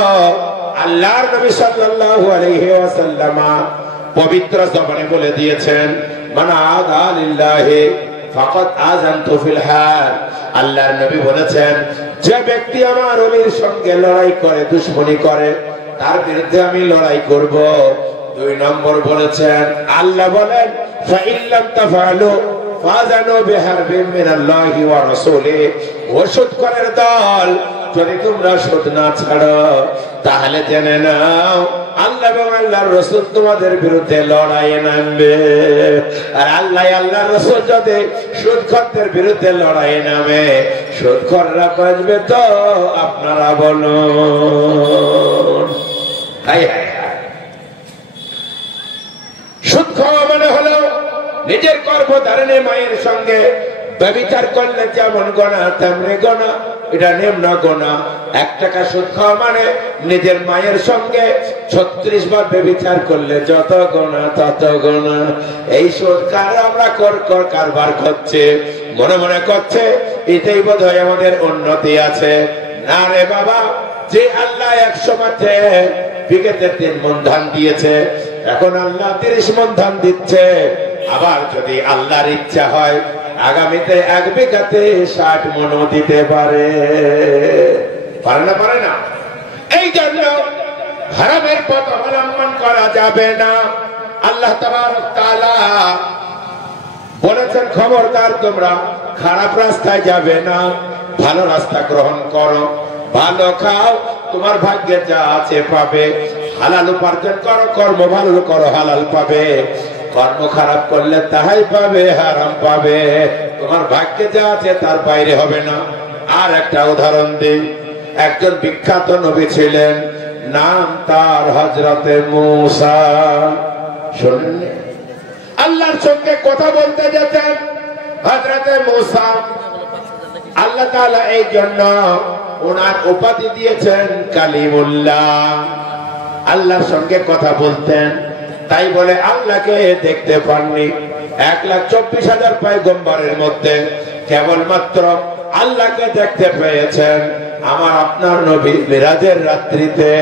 আল্লাহর নবী সাল্লাল্লাহু আলাইহি ওয়াসাল্লাম পবিত্র জবানে বলে দিয়েছেন মান আদা লিল্লাহি ফাকাদ আযানতু ফিল হার। আল্লাহর নবী বলেছেন যে ব্যক্তি আমার ওলির সঙ্গে লড়াই করে, দুশমনি করে, তার বিরুদ্ধে আমি লড়াই করব। 2 নম্বর বলেছেন আল্লাহ বলেন ফাইল্লাম তাফআলু ফাযানু বিহারবিন মিনাল্লাহি ওয়া রাসূলিহি। ও সুদখোরের দল, যদি তোমরা সুদ না ছাড়ো তাহলে জেনে নাও আল্লাহ এবং আল্লাহর রাসূল তোমাদের বিরুদ্ধে লড়াইয়ে নামবে। আর আল্লাহ আল্লাহর রাসূল যদি সুদখোরদের বিরুদ্ধে লড়াইয়ে নামে সুদখোররা বাঁচবে তো আপনারা বলুন। High high high. সুদ খাওয়া মানে হলো নিজের গর্ভধারণে মায়ের সঙ্গে ব্যভিচার করলে যেমন গোনা তেমনি গোনা, এটা নিম্ন গোনা। 1 টাকা সুদ খাওয়া মানে নিজের মায়ের সঙ্গে 36 বার ব্যভিচার করলে যত গোনা তত গোনা। এই সুদ আমরা কারবার করছে, মনে মনে করছে এটাই বোধহয় আমাদের উন্নতি আছে। না রে বাবা, যে আল্লাহ 100 মাঠে বিঘেতে 3 মণ ধান দিয়েছে, এখন আল্লাহ 30 মণ ধান দিচ্ছে। আবার যদি আল্লাহর ইচ্ছা হয় আগামীতে 1 বিঘাতে 60 মণও দিতে পারে। পারে না? পারে না? এই জন্য হারামের পথ অবলম্বন করা যাবে না। আল্লাহ তাবারক তাআলা বলেছেন, খবরদার তোমরা খারাপ রাস্তায় যাবে না, ভালো রাস্তা গ্রহণ করো, ভালো খাও, তোমার ভাগ্যে যা আছে পাবে। হালাল উপার্জন করো, কর্ম ভালো করো, হালাল পাবে। কর্ম খারাপ করলে তাহাই পাবে, হারাম পাবে। তোমার ভাগ্যে যা আছে তার বাইরে হবে না। আর একটা উদাহরণ দিই, একজন বিখ্যাত নবী ছিলেন, নাম তার হযরতে মূসা। শুনেন, আল্লাহর সঙ্গে কথা বলতে যেতেন হযরতে মূসা। আল্লাহ তাআলা এই জন্য ওনার উপাধি দিয়েছেন কালিমুল্লাহ। আল্লাহর সঙ্গে কথা বলতেন, তাই বলে আল্লাহকে দেখতে পাননি। 1,24,000 পয়গম্বরের মধ্যে কেবলমাত্র আল্লাহকে দেখতে পেয়েছেন আমার আপনার নবী মিরাজের রাত্রিতে।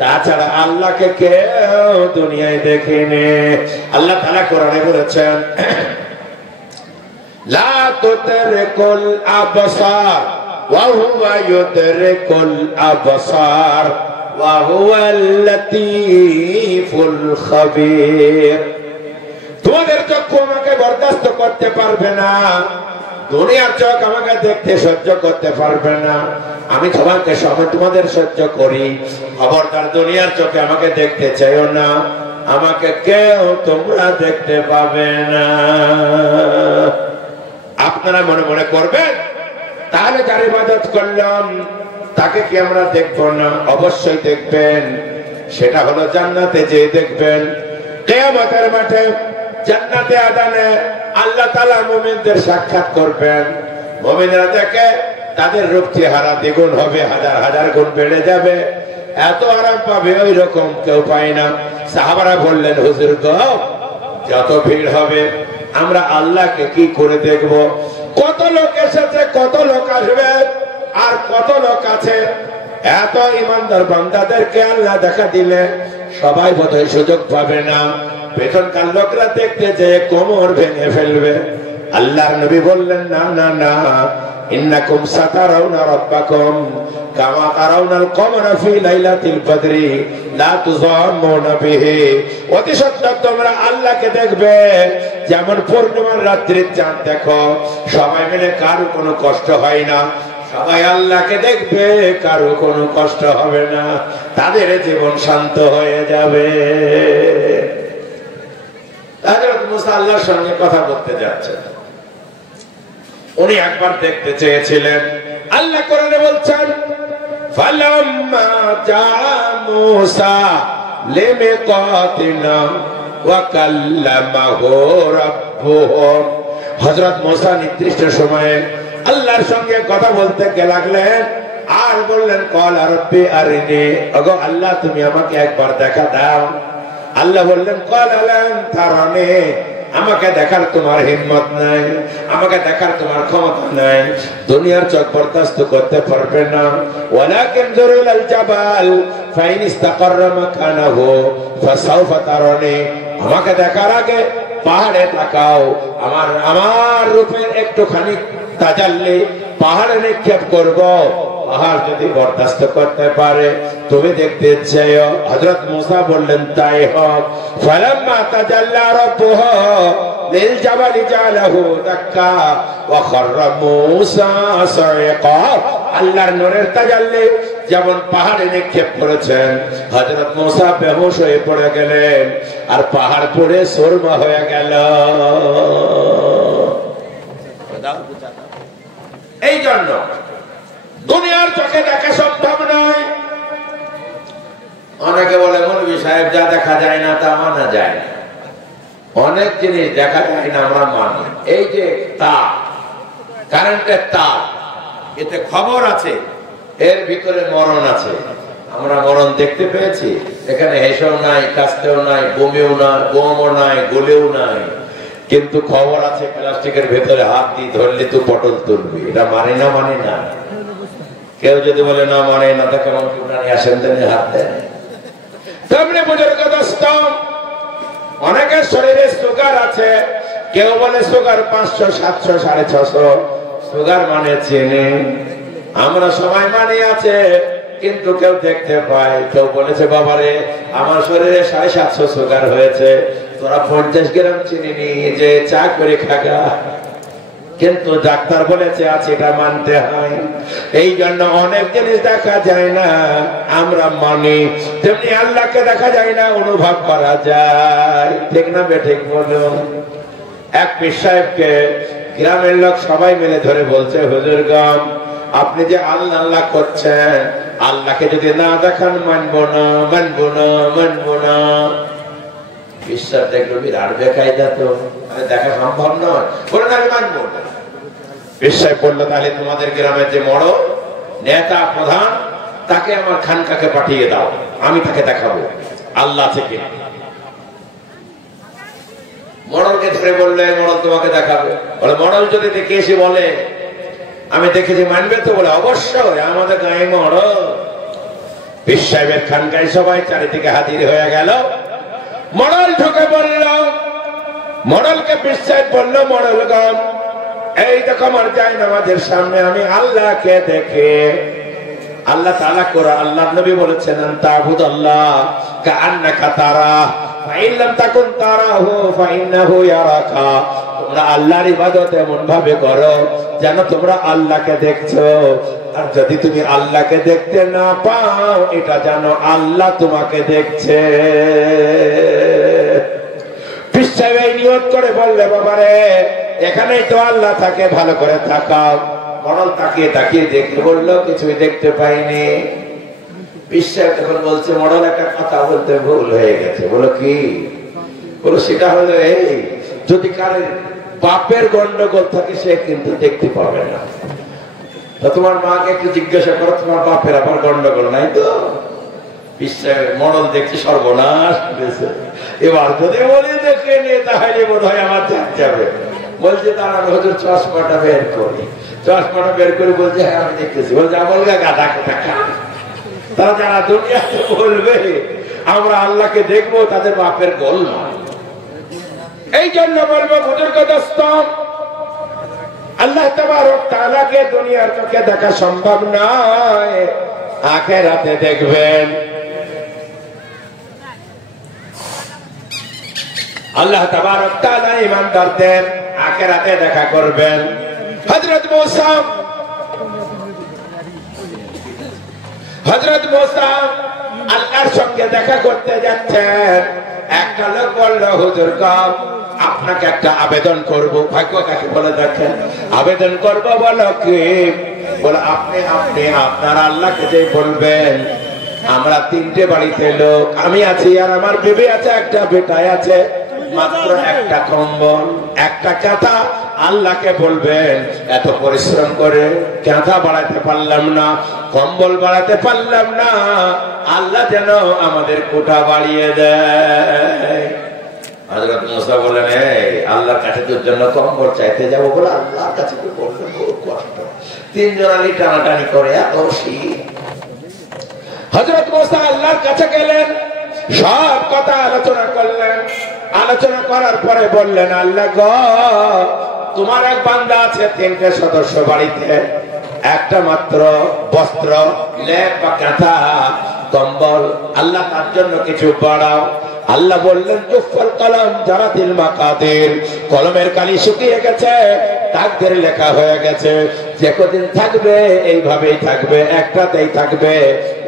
তাছাড়া আল্লাহকে কেউ দুনিয়ায় দেখেনি। আল্লাহ তাআলা কোরআনে বলেছেন, লা তুদরিকুল আবসার ওয়া হুয়া ইউদরিকুল আবসার ওয়া হুয়াল লাতীফুল খাবীর। তোমাদের চক্ষু আমাকে বরদাস্ত করতে পারবে না, দুনিয়ার চোখ আমাকে দেখতে সহ্য করতে পারবে না, আমি তোমাদের সহ্য করি। খবরদার দুনিয়ার চোখে আমাকে দেখতে চাইও না, আমাকে কেউ তোমরা দেখতে পাবে না। আপনারা মনে মনে করবেন, তাহলে যার ইবাদত করলাম তাকে কি আমরা দেখবো না? অবশ্যই দেখবেন। সেটা হলো জান্নাতে যে দেখবেন। কিয়ামতের মাঠে জান্নাতে আদানে আল্লাহ তাআলা মুমিনদের সাক্ষাৎ করবেন। মুমিনরা দেখে তাদের রূপ চেহারা দ্বিগুণ হবে, 1000 গুণ বেড়ে যাবে। এত আরাম পাবে ওই রকম কেউ পায় না। সাহাবারা বললেন, হুজুর গো, যত ভিড় হবে আমরা আল্লাহকে কি করে দেখব? কত লোক এসেছে, কত লোক আসবে, আর কত লোক আছে। এত ইমানদার বান্দাদেরকে আল্লাহ দেখা দিলে সবাই বোধহয় সুযোগ পাবে না। পেছনকার লোকরা দেখতে যে কোমর ভেঙে ফেলবে। আল্লাহর নবী বললেন, না না না, ইন্নাকুম সাতারাউনা রাব্বাকুম কামা তারাউনাল কমরা ফি লাইলাতিল বদরি লা তুযাম্মুনা বিহি। অতি সত্য তোমরা আল্লাহকে দেখবে যেমন পূর্ণিমার রাত্রির চাঁদ দেখো। সবাই মিলে কারো কোনো কষ্ট হয় না, সবাই আল্লাহকে দেখবে, কারো কোনো কষ্ট হবে না, তাদের জীবন শান্ত হয়ে যাবে। হযরত মূসা আল্লাহর সঙ্গে কথা বলতে যাচ্ছেন। উনি একবার দেখতে চেয়েছিলেন। আল্লাহ কোরআনে বলছেন, ফালাম্মা জা মূসা লিমিকাতিনা ওয়া কাল্লামাহু রাব্বুহু। হযরত মূসা নির্দিষ্ট সময়ে আল্লাহর সঙ্গে কথা বলতে লাগলেন আর বললেন, ক্বালা রাব্বি আরিনি, ওগো আল্লাহ তুমি আমাকে একবার দেখা দাও। আল্লাহ বললেন, ক্বালা লান তারানি, আমাকে দেখার তোমার হিম্মত নাই, আমাকে দেখার তোমার ক্ষমতা নাই, দুনিয়ার চোখ বরদাস্ত করতে পারবে না। ওয়ালাকিন যুরিল জাবাল ফাইন ইস্তাকাররা মাকানাহু ফাসাউফা তারানি, আমাকে দেখার আগে পাহাড়ে তাকাও, আমার রূপের একটুখানি তাজাল্লি পাহাড়ে নিক্ষেপ করব। পাহাড় যদি বরদাস্ত করতে পারে তুমি দেখতে চাও। হযরত মূসা বললেন, তাই হোক। ফালাম্মা তাজাল্লা রাব্বুহু লিল জাবালি জালাহু দাক্কা ওয়া খাররা মূসা সাইকা। আল্লাহর নূরের তাজাল্লি যেমন পাহাড়ে নিক্ষেপ করেছেন, হযরত মূসা বেহুশ হয়ে পড়ে গেলেন আর পাহাড় পড়ে সুরমা হয়ে গেল। এই জন্য দুনিয়ার চোখে দেখা সম্ভব নয়। অনেকে বলে, মৌলভী সাহেব যা দেখা যায় না তা মানা যায় না। অনেক জিনিস দেখা যায় না আমরা মানি। এই যে তার, কারেন্টের তার, এতে খবর আছে, এর ভিতরে মরণ আছে। আমরা মরণ দেখতে পেয়েছি। এখানে হেসেও নাই, কাস্তেও নাই, বমিও নাই, বোমও নাই, গলেও নাই, কিন্তু খবর আছে প্লাস্টিকের ভেতরে হাত দিয়ে ধরলে তো পটল তুলবি। এটা মানে না, মানে না। কেউ যদি বলে না মানে না, তাকে আসেন হাত দেন। তেমনি বুজুর্গ দোস্ত, অনেকের শরীরে সুগার আছে, কেউ বলে সুগার 500, 700, 650, সুগার মানে চিনি। আমরা সবাই মানে আছে, কিন্তু কেউ দেখতে পায়। কেউ বলেছে বাবারে আমার শরীরে 750 সুগার হয়েছে, তোরা 50 গ্রাম চিনি নিয়ে যে চা করে খাগা। কিন্তু ডাক্তার বলেছে আছে, এটা মানতে হয়। এই জন্য অনেক জিনিস দেখা যায় না, আমরা মানি। তেমনি আল্লাহকে দেখা যায় না, অনুভব করা যায়। ঠিক না বেঠিক বলুন? এক পীর সাহেবকে গ্রামের লোক সবাই মিলে ধরে বলছে, হুজুরগণ আপনি যে আল্লাহ আল্লাহ করছেন, আল্লাহকে যদি না দেখান মানবো না, মানবো না, মানবো না। বিশ্বাস দেখলো বিরাট বেকায়দা, তো দেখা সম্ভব নয়, বলেন আমি মানবো না। বিশ্বাস বললো তাহলে তোমাদের গ্রামের যে বড় নেতা প্রধান, তাকে আমার খানকাকে পাঠিয়ে দাও, আমি তাকে দেখাবো আল্লাহ থেকে। মডলকে ধরে বললে মডল তোমাকে দেখাবে। বলে মডল যদি দেখে এসে বলে আমি দেখেছি, মানবে তো? বলে অবশ্যই, আমাদের গায়ে মডল। পীর সাহেবের খানকায় সবাই চারিদিকে হাজির হয়ে গেল। মডল ঢুকে বলল, মডলকে পীর সাহেব বলল, মডলগণ এই দেখো আমার জায়নামাজের সামনে আমি আল্লাহকে দেখে, আল্লাহ তাআলা কোরআন, আল্লাহর নবী বলেছেন তা'বুদাল্লাহ কাআন্নাকা তারাহ ফাইন লাম তাকুন তারাহু ফাইন্নাহু ইয়ারাকা। তোমরা আল্লাহর ইবাদত এমন ভাবে করো যেন তোমরা আল্লাহকে দেখছো, আর যদি তুমি আল্লাহকে দেখতে না পাও এটা জানো আল্লাহ তোমাকে দেখছে। পীর সাহেব এই নিয়ত করে বললে বাবারে এখানেই তো আল্লাহ থাকে, ভালো করে তাকাও। মডল তাকিয়ে তাকিয়ে দেখতে বললো, কিছুই দেখতে পাইনি। পীর সাহেব তখন বলছে, মডল একটা কথা বলতে ভুল হয়ে গেছে। বলো কি? বলো সেটা হলো এই, যদি কারোর বাপের গন্ডগোল থাকে সে কিন্তু দেখতে পাবে না। তো তোমার মাকে একটু জিজ্ঞাসা করো, তোমার বাপের আবার গন্ডগোল নাই তো? পীর সাহেব মডল দেখছি সর্বনাশ করেছে, এবার যদি বলি দেখে নিয়ে তাহলে বোধ হয় আমার জান যাবে। বলছে দাঁড়ান হুজুর, চশমাটা বের করি। চশমাটা বের করে বলছে হ্যাঁ আমি দেখতেছি। বলছে আমল গাধা কোথাকা। তারা যারা দুনিয়াতে বলবে আমরা আল্লাহকে দেখবো, তাদের বাপের গোল নয়। এই জন্য বলবো বুজুর্গ দোস্ত, আল্লাহ তাবারক তাআলাকে দুনিয়ার চোখে দেখা সম্ভব নয়, আখিরাতে দেখবেন। আল্লাহ তাবারক তাআলা ঈমানদারদের আখিরাতে দেখা করবেন। হযরত মুসা আল্লাহর সঙ্গে দেখা করতে যাচ্ছেন। একটা লোক বলল, হুজুর আপনাকে একটা আবেদন করব। ভাগ্য কাকে বলে দেখেন, আবেদন করব। বলো কি? বলে আপনি আপনার আল্লাহকে যে বলবেন আমরা 3টে বাড়িতে লোক, আমি আছি আর আমার বিবি আছে, একটা বেটাই আছে, মাত্র একটা কম্বল, একটা কাঁথা। আল্লাহকে বলবেন এত পরিশ্রম করে কাঁথা বাড়াতে পারলাম না, কম্বল বাড়াতে পারলাম না, আল্লাহ যেন আমাদের কোটা বাড়িয়ে দেয়। হযরত মুসা বলেন, এই আল্লাহর কাছে তোর জন্য কম্বল চাইতে যাবো? বলে আল্লাহর কাছে তো বলতে খুব কষ্ট, 3 জনালি টানাটানি করে এত শীত। হযরত মুসা আল্লাহর কাছে গেলেন, সব কথা আলোচনা করলেন। আলোচনা করার পরে বললেন, আল্লাহ গো তোমার এক বান্দা আছে, 3টে সদস্য বাড়িতে, একটা মাত্র বস্ত্র, লেপ বা কাঁথা, কম্বল, আল্লাহ তার জন্য কিছু বাড়াও। আল্লাহ বললেন, জুফল কলম জারাতিল মাকাদির, কলমের কালি শুকিয়ে গেছে, তাকদীর লেখা হয়ে গেছে, যে কদিন থাকবে এইভাবেই থাকবে, একটাতেই থাকবে,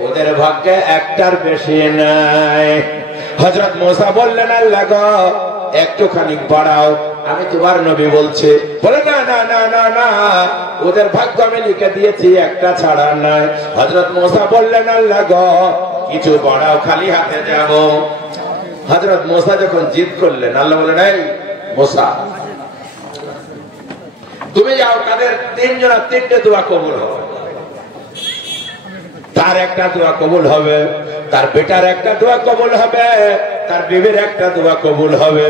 ওদের ভাগ্যে একটার বেশি নাই। হযরত মুসা বললেন, আল্লাহ গো একটুখানি বাড়াও, আমি তোমার নবী বলছি। বলে না না না না না, ওদের ভাগ্য আমি লিখে দিয়েছি, একটা ছাড়া নাই। হযরত মুসা বললেন, আল্লাহ গো কিছু বাড়াও, খালি হাতে যাব। হযরত মুসা যখন জিদ করলেন, আল্লাহ বলেন, এই মুসা তুমি যাও, তাদের 3 জনের 3টে দোয়া কবুল হবে। তার একটা দোয়া কবুল হবে, তার বেটার একটা দোয়া কবুল হবে, তার বিবির একটা দোয়া কবুল হবে।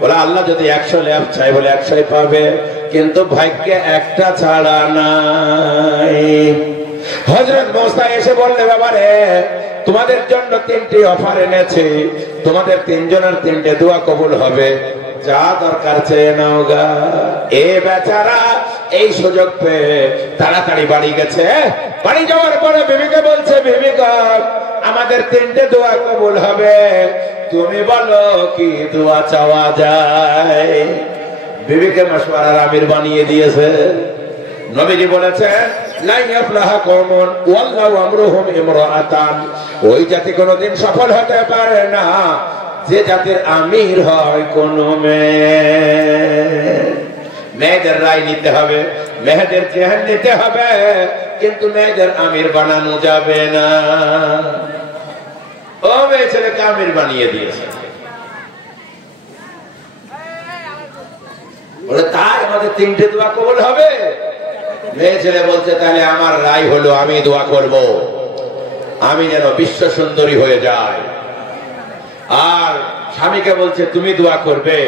বলে আল্লাহ যদি 100 লেপ চাই, বলে 100ই পাবে, কিন্তু ভাগ্যে একটা ছাড়া নাই। হযরত মুসা এসে বললে, বাবা রে তোমাদের জন্য 3টি অফার এনেছি, তোমাদের 3 জনের 3টে দোয়া কবুল হবে, যা দরকার চেয়ে নাও গা। এ বেচারা এই সুযোগ পেয়ে তাড়াতাড়ি বাড়ি গেছে। বাড়ি যাওয়ার পরে বিবিকে বলছে, বিবি গো, আমাদের 3টে দোয়া কবুল হবে, তুমি বলো কি দোয়া চাওয়া যায়। বিবিকে মাশওয়ারার আমির বানিয়ে দিয়েছে। নবীজি বলেছেন, লা ইয়াফলাহু কওমুন ওয়াল্লাহু আমরুহুম ইমরাআতান, ওই জাতি কোনোদিন সফল হতে পারে না যে জাতির আমির হয় কোন মেয়ে। মেয়েদের রায় নিতে হবে, মেয়েদের জেহান নিতে হবে, কিন্তু মেয়েদের আমির বানানো যাবে না। ও মেয়ে ছেলেকে আমির বানিয়ে দিয়েছে। বলে তাই আমাদের 3টে দোয়া কবুল হবে। মেয়ে ছেলে বলছে, তাহলে আমার রায় হলো আমি দোয়া করব, আমি যেন বিশ্ব সুন্দরী হয়ে যাই। আর স্বামীকে বলছে, তুমি দোয়া করবে,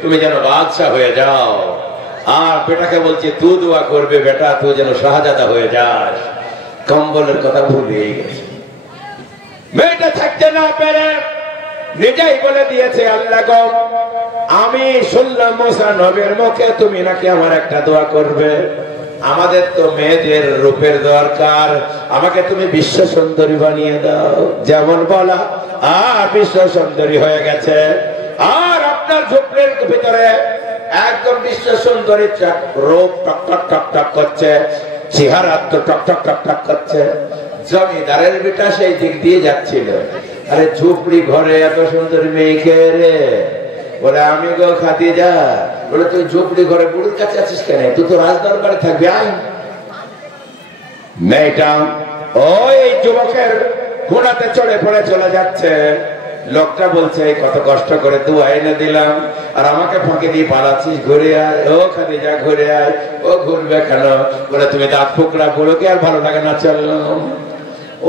তুমি যেন বাদশাহ হয়ে যাও। আর বেটাকে বলছে, তুই দোয়া করবে বেটা, তুই যেন শাহজাদা হয়ে যাস। কম্বলের কথা ভুলে গেছে। মেয়েটা থাকতে না পেরে নিজেই বলে দিয়েছে, আল্লাহ গো, আমি শুনলাম মুসা নবীর মুখে তুমি নাকি আমার একটা দোয়া করবে। আমাদের তো মেয়েদের রূপের দরকার, আমাকে তুমি বিশ্ব সুন্দরী বানিয়ে দাও। যেমন বলা বিশ্ব সুন্দরী হয়ে গেছে। আর আপনার ঝুপড়ির ভিতরে একদম বিশ্ব সুন্দরী রূপ টক টক টক টক করছে, চেহারা তো টক টক টক টক করছে। জমিদারের বেটা সেই দিক দিয়ে যাচ্ছিল, আরে ঝুপড়ি ঘরে এত সুন্দরী মেয়েকে রে। বলে, আমি গো খাদিজা। বলে, তুই ঝুপড়ি ঘরে বুড়ির কাছে আছিস কেন? তুই তো রাজদরবারে থাকবি, আয়। মেয়েটা ওই যুবকের ঘোড়াতে চড়ে পড়ে চলে যাচ্ছে। লোকটা বলছে, কত কষ্ট করে দোয়া এনে দিলাম, আর আমাকে ফাঁকি দিয়ে পালাচ্ছিস, ঘুরে আয়। ও খাদিজা ঘুরে আয়। ও ঘুরবে কেন? বলে, তুমি দাঁত ফুকরা, বুড়োকে আর ভালো লাগে না, চললাম।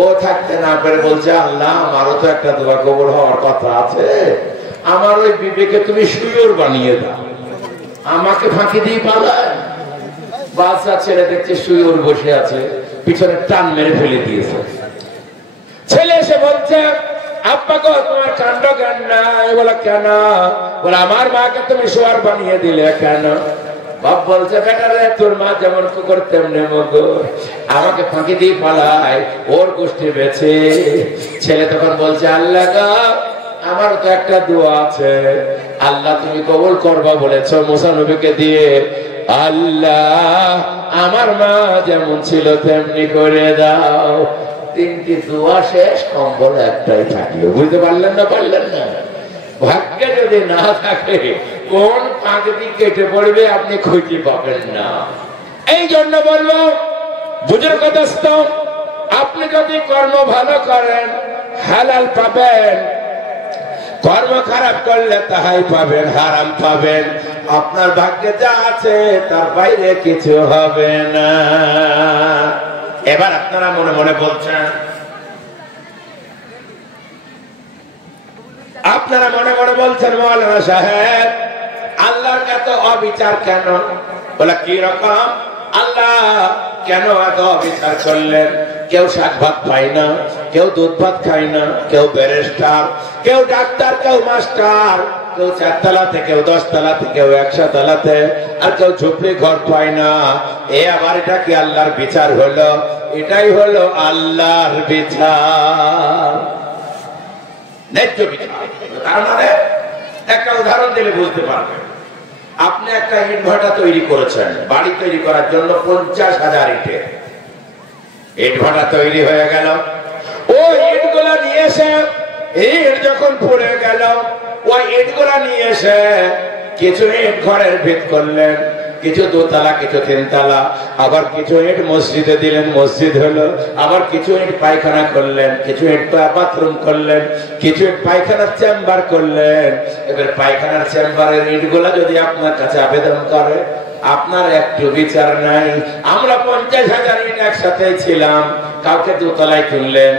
ও থাকতে না পেরে বলছে, আল্লাহ আমারও তো একটা দোয়া কবুল হওয়ার কথা আছে, আমার ওই বিবেকে তুমি সুয়োর বানিয়ে দাও, আমাকে ফাঁকি দিয়ে পালায়। বাদশা ছেলে দেখছে সুয়োর বসে আছে, পিছনে টান মেরে ফেলে দিয়েছে। ছেলে এসে বলছে, আব্বা গো, তোমার কাণ্ড জ্ঞান নাই। বলে, কেন? বলে, আমার মাকে তুমি শুয়ার বানিয়ে দিলে কেন? বাপ বলছে, বেটা রে, তোর মা যেমন কুকুর তেমনি মগর, আমাকে ফাঁকি দিয়ে পালায়, ওর গোষ্ঠী বেছে। ছেলে তখন বলছে, আল্লাহ গো, আমার তো একটা দোয়া আছে, আল্লাহ তুমি কবুল করবা বলেছ মুসা নবীকে দিয়ে। আল্লাহ আমার মা যেমন ছিল তেমনি করে দাও। 3টি দোয়া শেষ, কম্বল একটাই থাকলো। বুঝতে পারলেন না? পারলেন না? ভাগ্যে যদি না থাকে কোন পাঁচটি কেটে পড়বে আপনি খুঁজে পাবেন না। এই জন্য বলবো, বুজুর্গ দোস্ত, আপনি যদি কর্ম ভালো করেন হালাল পাবেন, কর্ম খারাপ করলে তাহাই পাবেন, হারাম পাবেন। আপনার ভাগ্যে যা আছে তার বাইরে কিছু হবে না। এবার আপনারা মনে মনে বলছেন, আপনারা মনে মনে বলছেন, মৌলানা সাহেব আল্লাহর এত অবিচার কেন? বলে, কি রকম? আল্লাহ কেন এত অবিচার করলেন? কেউ শাক ভাত পায় না, কেউ দুধ ভাত খায় না, কেউ ব্যারিস্টার, কেউ ডাক্তার, কেউ মাস্টার, কেউ 4 তলাতে, কেউ 10 তলাতে, কেউ 100 তলাতে, আর কেউ ঝুপড়ি ঘর পায় না। এ আবার এটা কি আল্লাহর বিচার হলো? এটাই হলো আল্লাহর বিচার, ন্যায্য বিচার। তার মানে একটা উদাহরণ দিলে বুঝতে পারবেন। আপনি একটা ইট ভাটা তৈরি করেছেন, বাড়ি তৈরি করার জন্য 50,000 ইটের ইট ভাটা তৈরি হয়ে গেল। ওই ইটগুলা নিয়ে এসে, ইট যখন পড়ে গেল, ওই ইটগুলা নিয়ে এসে কিছু ইট ঘরের ভিত করলেন, কিছু 2 তলা, কিছু 3 তলা, আবার কিছু ইট মসজিদে দিলেন, মসজিদ হলো। আবার কিছু ইট পায়খানা করলেন, কিছু ইট বাথরুম করলেন, কিছু ইট পায়খানার চেম্বার করলেন। এবার পায়খানার চেম্বারের ইটগুলা যদি আপনার কাছে আবেদন করে, আপনার একটু বিচার নাই। আমরা 50,000 ইট একসাথে ছিলাম, কাউকে 2 তলায় তুললেন,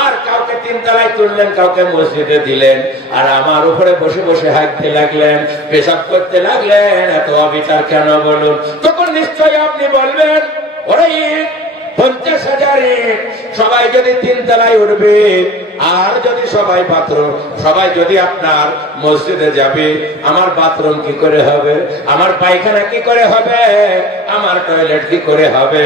আর কাউকে 3 তলায় তুললেন, কাউকে মসজিদে দিলেন, আর আমার উপরে বসে বসে হাঁটতে লাগলেন, পেশাব করতে লাগলেন। এত অবিচার কেন বলুন? তখন নিশ্চয়ই আপনি বলবেন, ওরে ইট 50,000 ইট সবাই যদি 3 তলায় উঠবে, আর যদি সবাই বাথরুম, সবাই যদি আপনার মসজিদে যাবে, আমার বাথরুম কি করে হবে, আমার পায়খানা কি করে হবে, আমার টয়লেট কি করে হবে,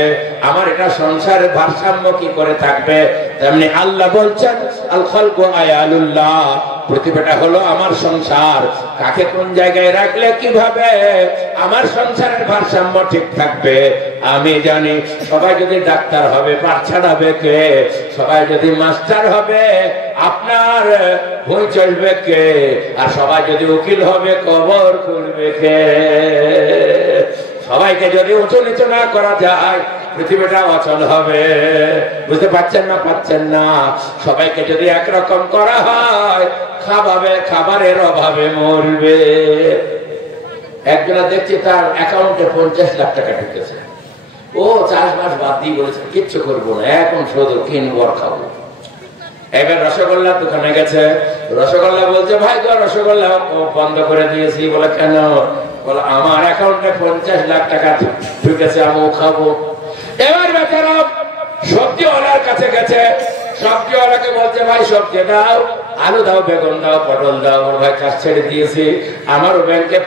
আমার এটা সংসারের ভারসাম্য কি করে থাকবে। তেমনি আল্লাহ বলছেন আল খালকু আয়ালুল্লাহ, পৃথিবীটা হলো আমার সংসার, কাকে কোন জায়গায় রাখলে কিভাবে আমার সংসারের ভারসাম্য ঠিক থাকবে আমি জানি। সবাই যদি ডাক্তার হবে, পাঠ ছাড়াবে কে? সবাই যদি মাস্টার হবে, আপনার বই চলবে কে? আর সবাই যদি উকিল হবে, কবর খুলবে কে? সবাইকে যদি উঁচু নিচু না করা যায়, পৃথিবীটা অচল হবে। বুঝতে পারছেন না? পাচ্ছেন না? সবাইকে যদি একরকম করা হয়, খাবারের অভাবে মরবে। একজনা দেখছি তার অ্যাকাউন্টে 50 লাখ টাকা ঢুকেছে, ও চাষবাস বাদ দিয়ে বলেছে কিচ্ছু করবো না, এখন শুধু কিনবো আর খাবো। এবার রসগোল্লার দোকানে গেছে, রসগোল্লা বলছে ভাই তো রসগোল্লা বন্ধ করে দিয়েছি। বলে কেন? বলে আমার অ্যাকাউন্টে 50 লাখ টাকা ঢুকেছে, আমিও খাবো। এবার বেচারা সবজিওয়ালার কাছে গেছে, সবজিওয়ালাকে বলছে ভাই সবজি দাও, আলু দাও, বেগুন দাও, পটল দাও। ভাই চাষ ছেড়ে দিয়েছি, আমারও ব্যাংকে